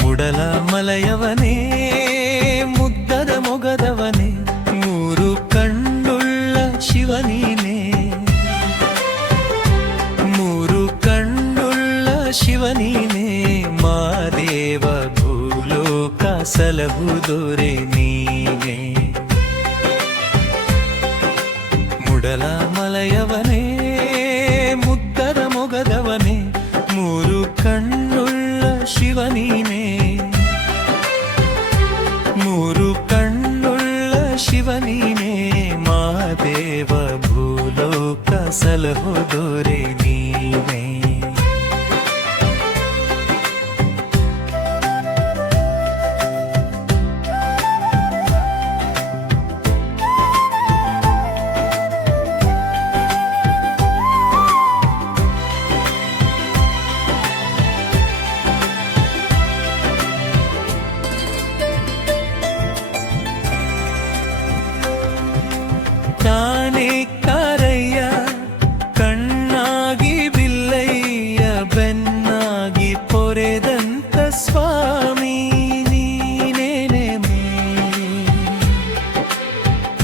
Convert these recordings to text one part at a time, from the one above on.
ಮುಡಲ ಮಲಯವನೇ ಮುದ್ದದ ಮೊಗದವನೇ ಮೂರು ಕಣ್ಣುಳ್ಳ ಶಿವನೀನೇ ಮೂರು ಕಣ್ಣುಳ್ಳ ಶಿವನೀನೇ ಮಾದೇವ ಭೂಲೋಕ ಸಲಹುದೊರೆ ನೀನೇ ಮುಡಲ ಮಲಯವನೇ ಮುದ್ದದ ಮೊಗದವನೇ ಮೂರು ಕಣ್ಣುಳ್ಳ ಶಿವನೀನೇ ಮೂರು ಕಣ್ಣುಳ್ಳ ಶಿವನೀನೇ ಮಾದೇವ ಭೂಲೋಕ ಸಲಹುದೊರೆ ನೀನೇ ತಾನೇ ಕಾರಯ್ಯ ಕಣ್ಣಾಗಿ ಬಿಲ್ಲಯ್ಯ ಬೆನ್ನಾಗಿ ಪೊರೆದಂತ ಸ್ವಾಮಿ ನೀನೇನೆ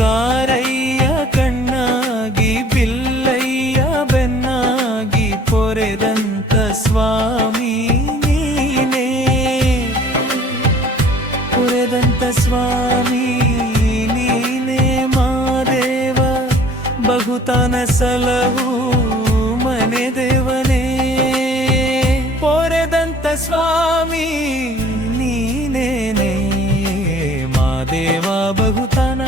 ಕಾರಯ್ಯ ಕಣ್ಣಾಗಿ ಬಿಲ್ಲಯ್ಯ ಬೆನ್ನಾಗಿ ಪೊರೆದಂತ ಸ್ವಾಮಿ ನೀನೇ ಪೊರೆದಂತ ಸ್ವಾಮಿ ಬಹುತನ ಸಲಹು ಮನೆ ದೇವನೇ ಪೊರೆದಂತ ಸ್ವಾಮಿ ನೀನೇನೆ ಮಾದೇವ ಬಹುತನ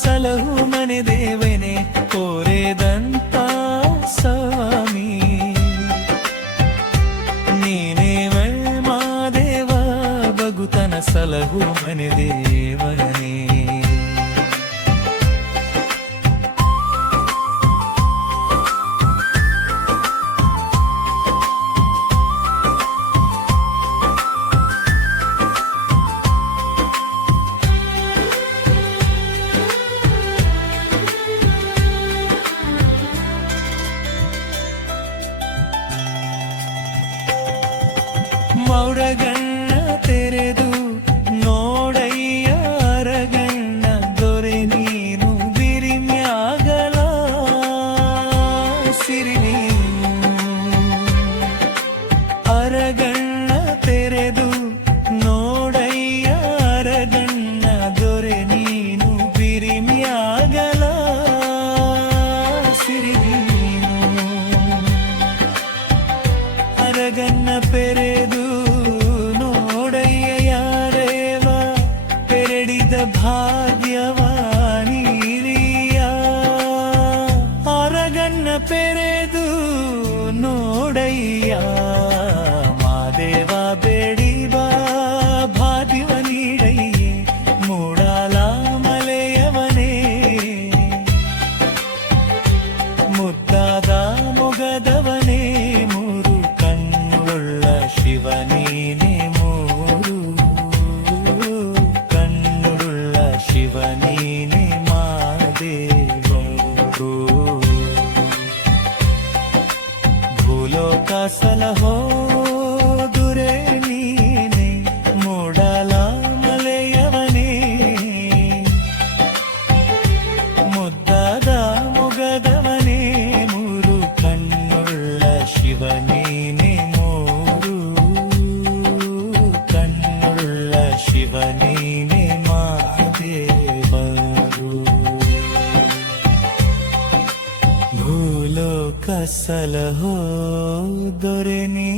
ಸಲಹು ಮನೆ ದೇವನೇ ಪೊರೆದಂತ ಸ್ವಾಮಿ ನೀನೇ ಮಾದೇವ ಬಹುತನ ಸಲಹು ಮನೆ ದೇವನೇ ಮೌಡಗಣ್ಣ ತೆರೆದು ನೋಡಯ್ಯ ಅರಗಣ್ಣ ದೊರೆ ನೀನು ಬಿರಿಮ್ಯಾಗಲ ಸಿರಿ ನೀನು ಅರಗಣ್ಣ ತೆರೆದು ನೋಡಯ್ಯ ಅರಗಣ್ಣ ದೊರೆ ನೀನು ಬಿರಿಮ್ಯಾಗಲ ಸಿರಿ ನೀನು ಅರಗಣ್ಣ ಪೆರೆದು ಭಾಗ್ಯವಾನಿರಿಯ ಅರಗಣ್ಣ ಪೆರೆದು ನೋಡಯ್ಯ ಮಾದೇವ ಬೇಡಿವ ಭಾಗ್ಯವ ನೀಡಯ್ಯೆ ಮೂಡಲ ಮಲೆಯವನೇ ಮುದ್ದಾದ ಮೊಗದವನೇ ಮೂರು ಕಣ್ಣುಳ್ಳ ಶಿವನೀನೇ ಶಿವನೀನೇ ಮಾದೇವ ಭೂಲೋಕ ಸಲಹೋದುರೆ ನೀನೇ ಮೂಡಲ ಮಲೆಯವನೇ ಮುದ್ದಾದ ಮೊಗದವನೇ ಮೂರು ಕಣ್ಣುಳ್ಳ ಶಿವನೀನೇ ಮೂರು ಕಣ್ಣುಳ್ಳ ಶಿವನೀನೇ ಭೂಲೋಕ ಸಲಹೋದೊರೆ ನೀ